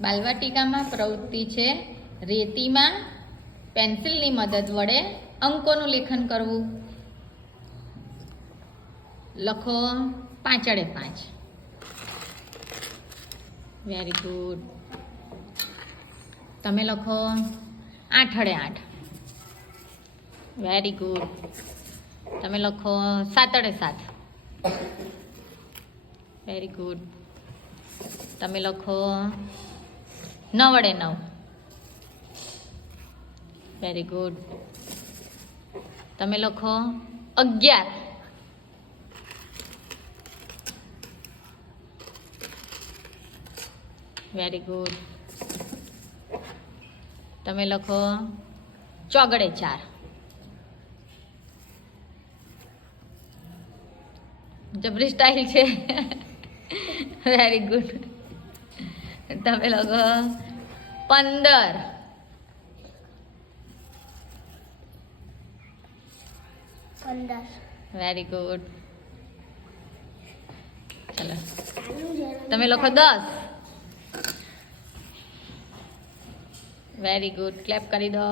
બાલવાટિકામાં પ્રવૃત્તિ છે રેતીમાં પેન્સિલની મદદ વડે અંકોનું લેખન કરવું. લખો 5 વેરી ગુડ. તમે લખો 8 વેરી ગુડ. તમે લખો 7 વેરી ગુડ. તમે લખો 9 વેરી ગુડ. તમે લખો 11 વેરી ગુડ. તમે લખો 4 જબરી સ્ટાઇલ છે. Very good. તમે લખો 15 વેરી ગુડ. ચલો તમે લખો 10 વેરી ગુડ. ક્લેપ કરી દો.